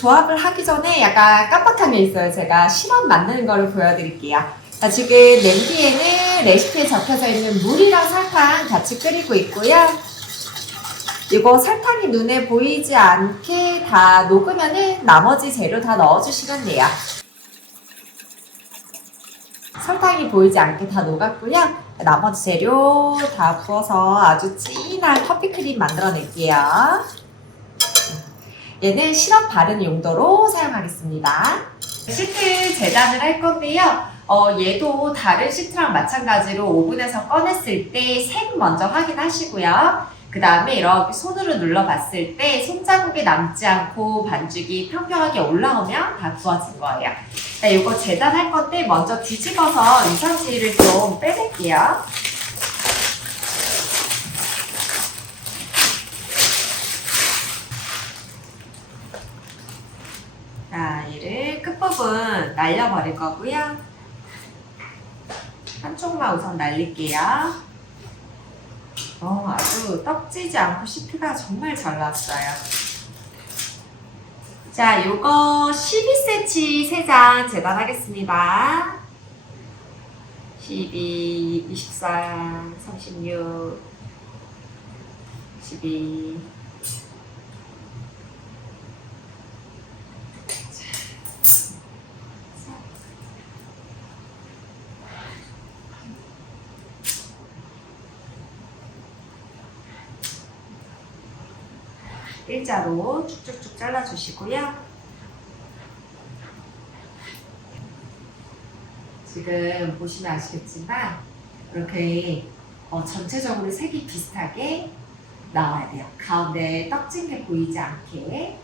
조합을 하기 전에 약간 깜빡한 게 있어요. 제가 시럽 만드는 거를 보여드릴게요. 자, 지금 냄비에는 레시피에 적혀져 있는 물이랑 설탕 같이 끓이고 있고요. 이거 설탕이 눈에 보이지 않게 다 녹으면은 나머지 재료 다 넣어주시면 돼요. 설탕이 보이지 않게 다 녹았고요. 나머지 재료 다 부어서 아주 진한 커피크림 만들어낼게요. 얘는 시럽 바르는 용도로 사용하겠습니다. 시트 재단을 할 건데요. 얘도 다른 시트랑 마찬가지로 오븐에서 꺼냈을 때 색 먼저 확인하시고요. 그 다음에 이렇게 손으로 눌러봤을 때 손자국이 남지 않고 반죽이 평평하게 올라오면 다 구워진 거예요. 자, 이거 재단할 건데 먼저 뒤집어서 유산지를 좀 빼낼게요. 자, 얘를 끝부분 날려버릴 거고요. 한쪽만 우선 날릴게요. 아주 떡지지 않고 시트가 정말 잘 나왔어요. 자, 요거 12cm 3장 재단하겠습니다. 12, 24, 36, 12. 일자로 쭉쭉쭉 잘라주시고요. 지금 보시면 아시겠지만 이렇게 전체적으로 색이 비슷하게 나와야 돼요. 가운데 떡진 게 보이지 않게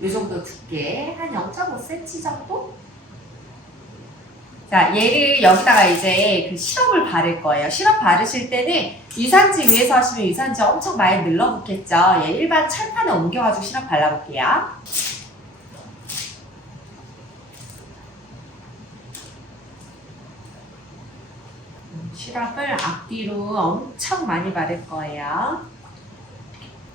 이 정도 두께 한 0.5cm 정도? 자, 얘를 여기다가 이제 그 시럽을 바를 거예요. 시럽 바르실 때는 유산지 위에서 하시면 유산지 엄청 많이 늘러붙겠죠. 얘 일반 철판에 옮겨가지고 시럽 발라볼게요. 시럽을 앞뒤로 엄청 많이 바를 거예요.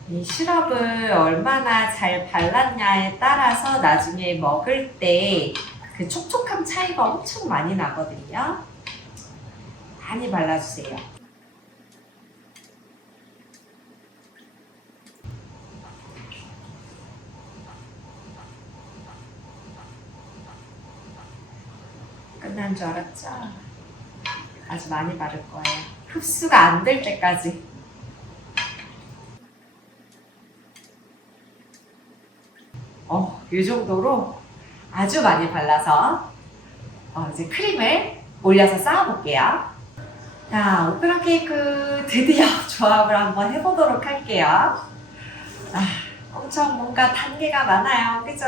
이 시럽을 얼마나 잘 발랐냐에 따라서 나중에 먹을 때 그 촉촉함 차이가 엄청 많이 나거든요. 많이 발라주세요. 끝난 줄 알았죠? 아주 많이 바를 거예요. 흡수가 안 될 때까지. 이 정도로 아주 많이 발라서 이제 크림을 올려서 쌓아볼게요. 자, 오페라 케이크 드디어 조합을 한번 해보도록 할게요. 엄청 뭔가 단계가 많아요. 그죠?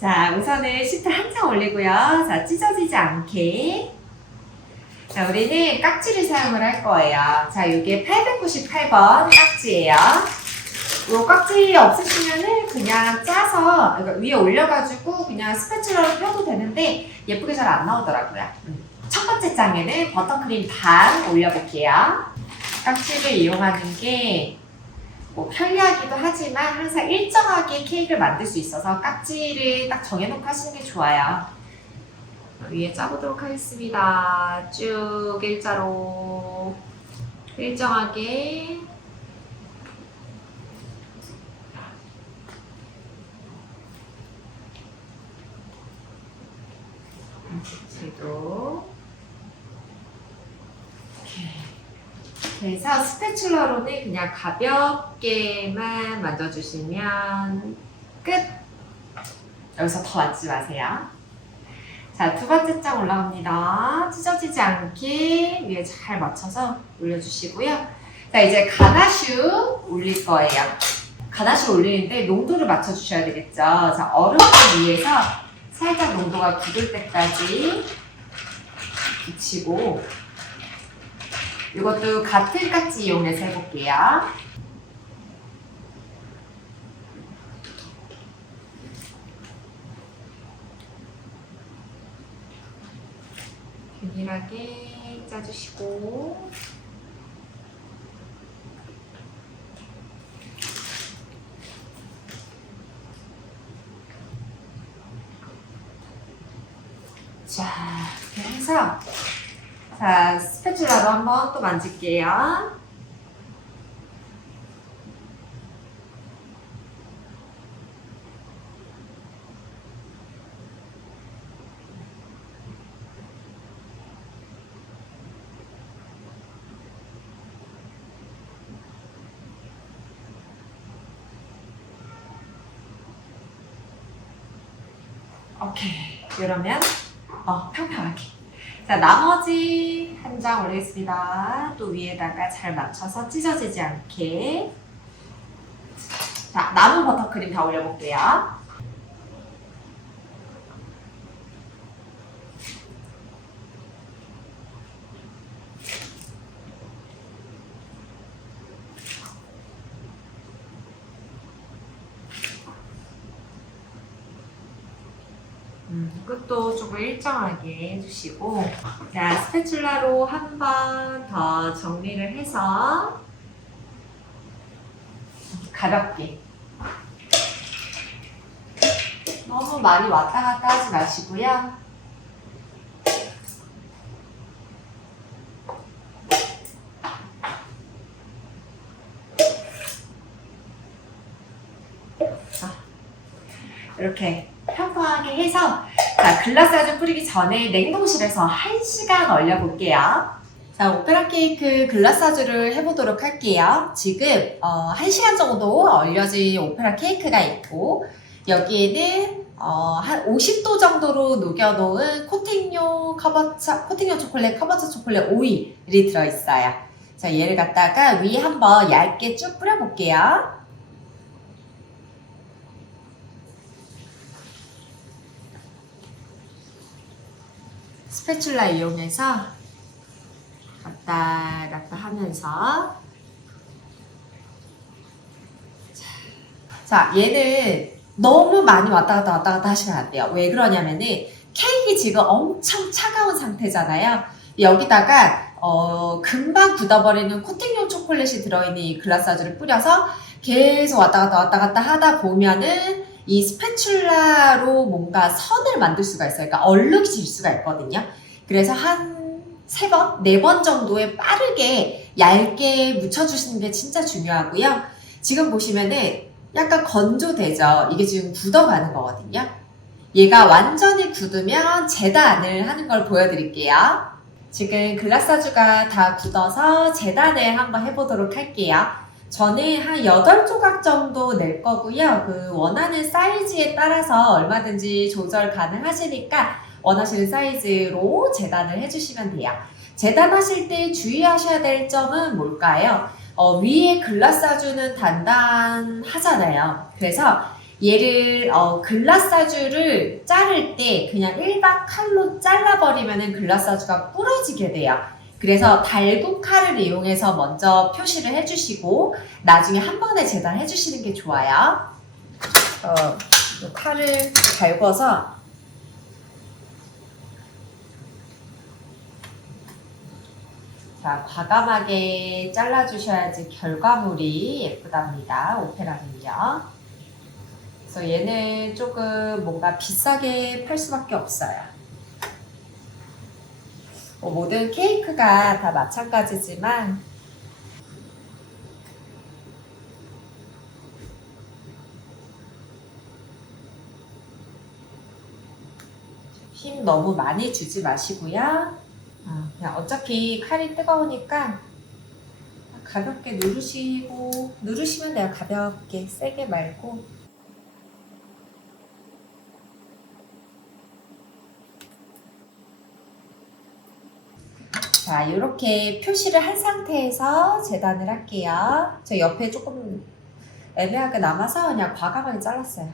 자, 우선은 시트 한 장 올리고요. 자, 찢어지지 않게. 자, 우리는 깍지를 사용을 할 거예요. 자, 이게 898번 깍지예요. 요 깍지 없으시면은 그냥 짜서 위에 올려가지고 그냥 스패츌러로 펴도 되는데 예쁘게 잘 안 나오더라고요. 첫 번째 장에는 버터크림 반 올려볼게요. 깍지를 이용하는 게 뭐 편리하기도 하지만 항상 일정하게 케이크를 만들 수 있어서 깍지를 딱 정해놓고 하시는 게 좋아요. 위에 짜보도록 하겠습니다. 쭉 일자로 일정하게. 도 그래서 스패츌러로는 그냥 가볍게만 만져주시면 끝! 여기서 더 만지지 마세요. 자, 두 번째 장 올라갑니다. 찢어지지 않게 위에 잘 맞춰서 올려주시고요. 자, 이제 가나슈 올릴 거예요. 가나슈 올리는데 농도를 맞춰주셔야 되겠죠. 자, 얼음을 위해서 살짝 농도가 굳을 때까지 붙이고, 이것도 같은 깍지 이용해서 해볼게요. 균일하게 짜주시고, 자, 스패츌라로 한번 또 만질게요. 오케이. 이러면 평평하게. 자, 나머지 한 장 올리겠습니다. 또 위에다가 잘 맞춰서 찢어지지 않게. 자, 남은 버터크림 다 올려볼게요. 끝도 조금 일정하게 해주시고, 자, 스패츌라로 한 번 더 정리를 해서 가볍게. 너무 많이 왔다 갔다 하지 마시고요. 이렇게 평평하게 해서, 자, 글라스아주 뿌리기 전에 냉동실에서 1시간 얼려볼게요. 자, 오페라 케이크 글라스아주를 해보도록 할게요. 지금 1시간 정도 얼려진 오페라 케이크가 있고, 여기에는 한 50도 정도로 녹여놓은 코팅용 초콜릿, 커버처 초콜릿 오일이 들어있어요. 자, 얘를 갖다가 위에 한번 얇게 쭉 뿌려볼게요. 스패츌라 이용해서 왔다 갔다 하면서, 자, 얘는 너무 많이 왔다 갔다 하시면 안 돼요. 왜 그러냐면은 케이크 지금 엄청 차가운 상태잖아요. 여기다가 금방 굳어버리는 코팅용 초콜릿이 들어있는 이 글라스아주를 뿌려서 계속 왔다 갔다 하다 보면은 이 스패츌라로 뭔가 선을 만들 수가 있어요. 그러니까 얼룩질 수가 있거든요. 그래서 한 3번, 4번 정도에 빠르게 얇게 묻혀주시는 게 진짜 중요하고요. 지금 보시면은 약간 건조되죠. 이게 지금 굳어가는 거거든요. 얘가 완전히 굳으면 재단을 하는 걸 보여드릴게요. 지금 글라스아주가 다 굳어서 재단을 한번 해보도록 할게요. 저는 한 8조각 정도 낼 거고요. 그 원하는 사이즈에 따라서 얼마든지 조절 가능하시니까 원하시는 사이즈로 재단을 해주시면 돼요. 재단하실 때 주의하셔야 될 점은 뭘까요? 위에 글라스아주는 단단하잖아요. 그래서 얘를 글라스아주를 자를 때 그냥 일반 칼로 잘라버리면 글라스아주가 부러지게 돼요. 그래서 달군 칼을 이용해서 먼저 표시를 해주시고 나중에 한 번에 재단해 주시는 게 좋아요. 칼을 달궈서 자, 과감하게 잘라주셔야지 결과물이 예쁘답니다. 오페라는요. 그래서 얘는 조금 뭔가 비싸게 팔 수밖에 없어요. 모든 케이크가 다 마찬가지지만 힘 너무 많이 주지 마시고요. 그냥 어차피 칼이 뜨거우니까 가볍게 누르시면 돼요. 가볍게, 세게 말고. 자, 이렇게 표시를 한 상태에서 재단을 할게요. 저 옆에 조금 애매하게 남아서 그냥 과감하게 잘랐어요.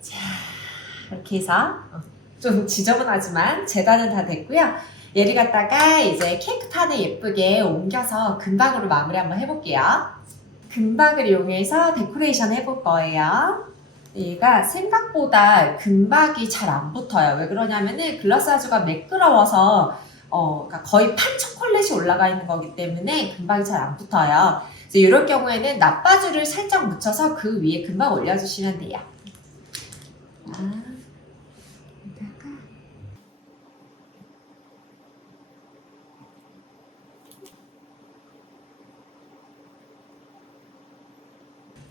자, 이렇게 해서 좀 지저분하지만 재단은 다 됐고요. 얘를 갖다가 이제 케이크판에 예쁘게 옮겨서 금방으로 마무리 한번 해볼게요. 금방을 이용해서 데코레이션 해볼 거예요. 얘가 생각보다 금박이 잘 안 붙어요. 왜 그러냐면은 글라스아주가 매끄러워서 그러니까 거의 판 초콜릿이 올라가 있는 거기 때문에 금박이 잘 안 붙어요. 이럴 경우에는 나빠주를 살짝 묻혀서 그 위에 금방 올려주시면 돼요. 여기다가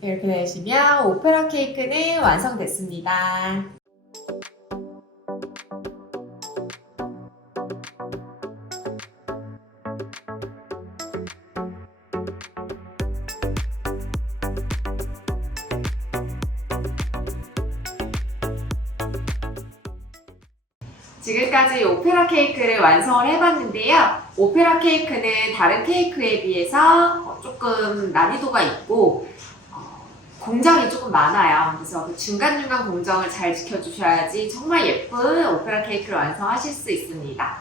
이렇게 되시면 오페라 케이크는 완성됐습니다. 지금까지 오페라 케이크를 완성을 해봤는데요. 오페라 케이크는 다른 케이크에 비해서 조금 난이도가 있고 공정이 조금 많아요. 그래서 그 중간중간 공정을 잘 지켜주셔야지 정말 예쁜 오페라 케이크를 완성하실 수 있습니다.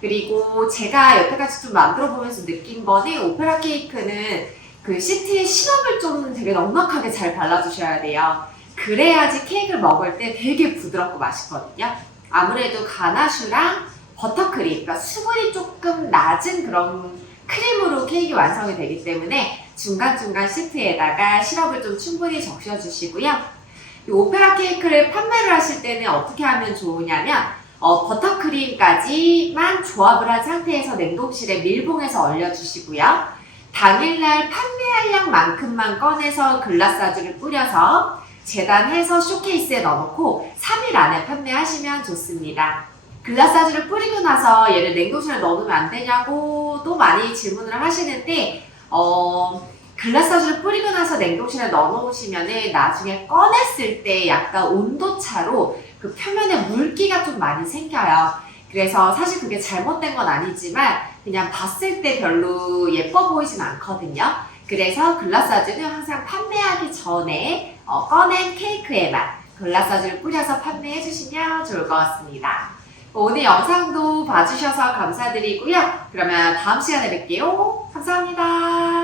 그리고 제가 여태까지 좀 만들어보면서 느낀 거는 오페라 케이크는 그 시트에 시럽을 좀 되게 넉넉하게 잘 발라주셔야 돼요. 그래야지 케이크를 먹을 때 되게 부드럽고 맛있거든요. 아무래도 가나슈랑 버터크림, 그러니까 수분이 조금 낮은 그런 크림으로 케이크 완성이 되기 때문에 중간중간 시트에다가 시럽을 좀 충분히 적셔주시고요. 이 오페라 케이크를 판매를 하실 때는 어떻게 하면 좋으냐면 버터크림까지만 조합을 한 상태에서 냉동실에 밀봉해서 얼려주시고요. 당일날 판매할 양만큼만 꺼내서 글라스아주를 뿌려서 재단해서 쇼케이스에 넣어놓고 3일 안에 판매하시면 좋습니다. 글라스아주를 뿌리고 나서 얘를 냉동실에 넣어놓으면 안 되냐고 또 많이 질문을 하시는데 글라스아주를 뿌리고 나서 냉동실에 넣어놓으시면 나중에 꺼냈을 때 약간 온도차로 그 표면에 물기가 좀 많이 생겨요. 그래서 사실 그게 잘못된 건 아니지만 그냥 봤을 때 별로 예뻐 보이진 않거든요. 그래서 글라스아주는 항상 판매하기 전에 꺼낸 케이크에만 글라스아주를 뿌려서 판매해 주시면 좋을 것 같습니다. 오늘 영상도 봐주셔서 감사드리고요. 그러면 다음 시간에 뵐게요. 감사합니다.